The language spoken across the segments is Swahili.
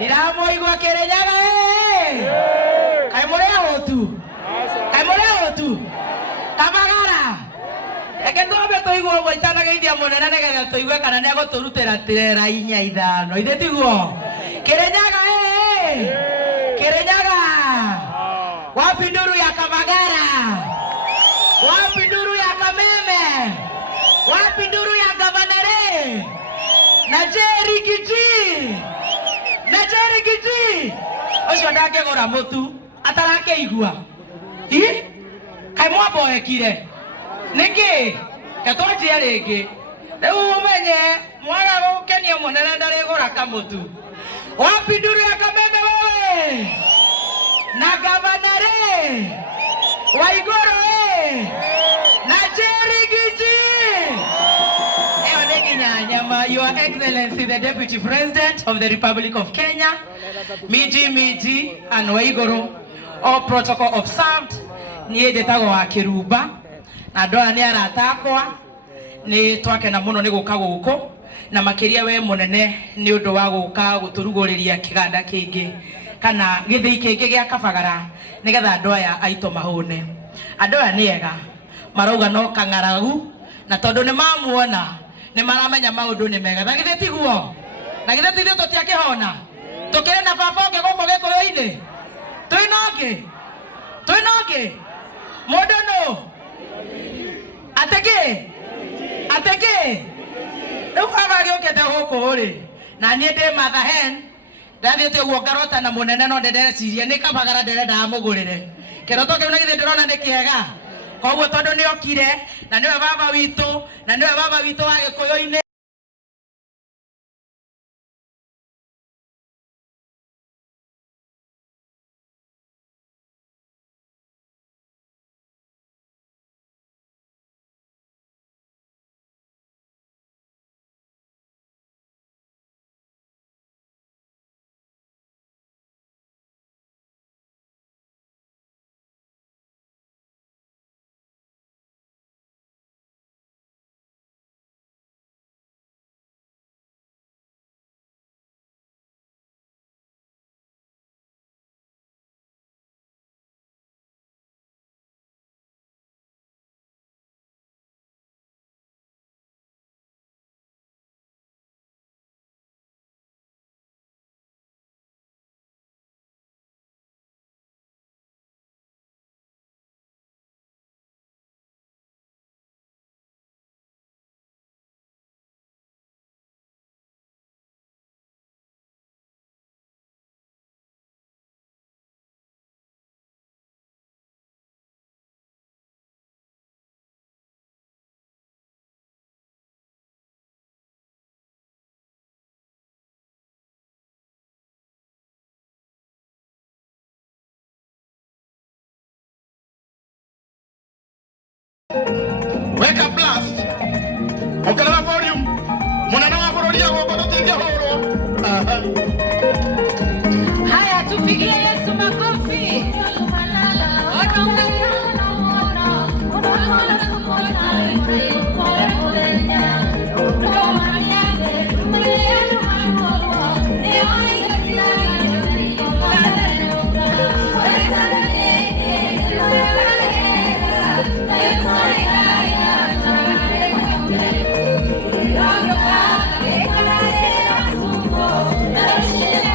Iramo igwa Kirinyaga Kai murea otu Kamagara Eke tuobe tuigwo gwaitana geithia munene negetha tuigwe kana nego turutira tirera inya ithano ithe tiguo Kirinyaga Kirinyaga wapi nduru ya Kamagara wapi nduru ya Kameme wapi nduru ya Gavanare na Jerry Giti Ocio ndangegora mutu atarake igua kai mwaboekire niki katwajia ringi riu umenye mwana gukenia munene ndarigura kamutu wapi nduru ya Kameme wewe na Gavanare Waiguru na Jerry Giti Your Excellency, the Deputy President of the Republic of Kenya, Miji and Waiguru, all protocol observed. Niye detago wa Kiruba na doa ni aratakwa ni twake na muno ni guka guko na makiria we munene ni undu wa guka guturuguriria kiganda kingi kana githii kingi gia Kabagara nigetha andu aya aito mahune andu aya ni ega marauga no kang'aragu na tondu ni mamuona ni maramenya maundu ni mega na githii tiguo na githii tithio tutiakihona tukire na baba onge guko gikuyu-ini twinoke Modono ateke Ukaga giukete guku ri na nie ndi Mother Hen ndathiete guo ngarota na munene no ndeciria ni Kabagara ndirenda amugurire kiroto kiu na githii ndirona ni kiega koguo tondu ni okire na niwe baba witu wa gikuyu-ini Wake up blast. Ongela volume. Mwana wa borodia wako tutinge horo. Haya tupigie Yesu makofi. Yeah.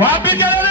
Wapi kelele